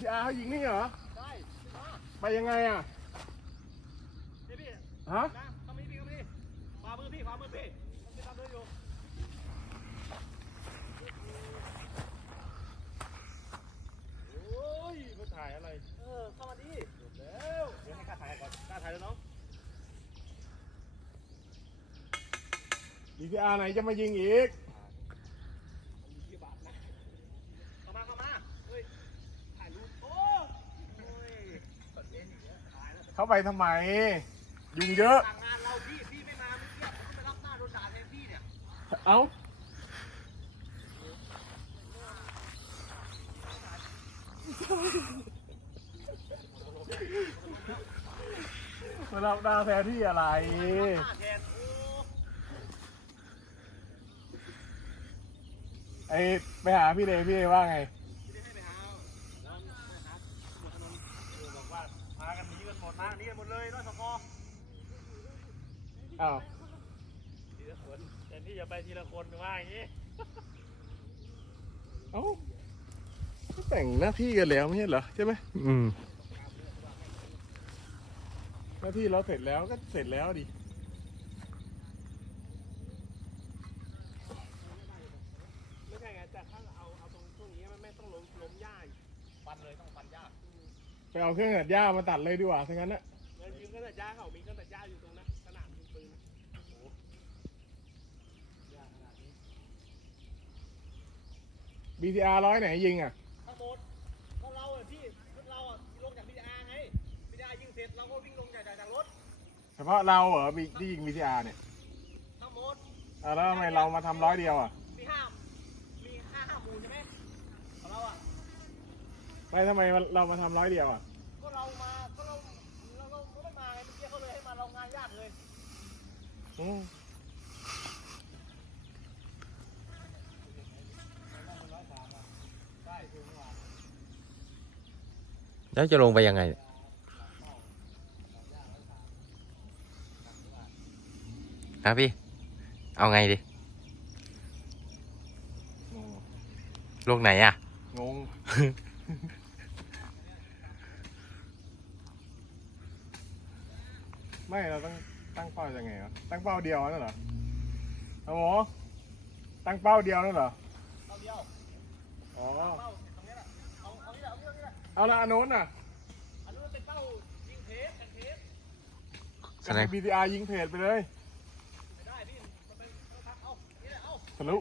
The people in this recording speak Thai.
พี่อาร์เขายิงนี่เหรอ ใช่ขึ้นมาไปยังไงอะนี่พี่ฮะนะเข้ามานี่พี่เข้ามานี่ขวามือพี่ขวามือพี่มันเป็นตามเดินอยู่โอ้ยมาถ่ายอะไร เออเข้ามาดิแล้วเดี๋ยวให้ข้าถ่ายก่อนข้าถ่ายแล้วน้องดีพีอาร์ไหนจะมายิงอีก มีกี่บาทนะเข้ามาเข้ามาเฮ้ยถ่ายรูปโอ้โอ้ยคอนเทนต์อย่างเงี้ยถ่ายแล้ว เข้าไปทำไม ยุงเยอะ สั่งงานเราพี่พี่ไม่มาเมื่อกี้ผมก็ไปรับหน้าโดนด่าแทนพี่เนี่ยเอ้า มารับดาวแทนที่อะไร หน้าแทนโอ้ไอ้ไปหาพี่เดย์พี่เดย์ว่าไง ไม่ได้ให้ไปหาแล้วไปหาตำรวจถนนเออบอกว่าพากันหนีกันหมดนะหนีกันหมดเลยร้อยสกออ้าวทีละคนแต่นี่อย่าไปทีละคนว่าอย่างนี้เอ้าก็แต่งหน้าที่กันแล้วไม่ใช่เหรอใช่ไหมอืมหน้าที่เราเสร็จแล้วก็เสร็จแล้วดิไม่ใช่ไงแต่ถ้าเอาเอาตรงช่วงนี้มันไม่ต้องล้มล้มหญ้าฟันเลยต้องฟันหญ้าไป เอาเครื่องตัดหญ้ามาตัดเลยดีกว่าถ้างั้นนะแล้วยิงก็แต่หญ้าเขามีก็แต่หญ้าอยู่ตรงนั้นสนามยิงปืนโอ้โหหญ้าขนาดนี้ BTR ร้อยไหนยิงอะทั้งหมดก็เราอะพี่เราอะลงจากบีอาร์ไงบีอาร์ยิงเสร็จเราก็วิ่งลงจากจากรถเฉพาะเราเหรอที่ยิง BTR เนี่ยทั้งหมดอะแล้วทำไมเรามาทำร้อยเดียวอะ มีห้ามีห้าห้าหมู่ใช่ไหมของเราอะ ไม่ทำไมเรามาทำร้อยเดียวอะ ก็เรามา ก็เรา เราเราไม่มาไงเมื่อกี้เขาเลยให้มาเรางานยากเลย อืมแล้วจะลงไปยังไงเนี่ยฮะพี่ เอาไงดิงงลงไหนอะ งง ไม่เราต้องตั้งเป้ายังไงอะตั้งเป้าเดียวนั่นเหรอเอาหมอตั้งเป้าเดียวนั่นเหรอเราเดียวอ๋อเป้าตรงนี้แหละเอาเอานี่แหละเอานี่แหละเอาละอันโน้นน่ะอันนู้นเป็นเป้ายิงเทสกันเทสแสดงก็ให้ BTR ยิงเพจไปเลยไม่ได้พี่มันเป็นเอาทักเอานี่แหละเอาทะลุ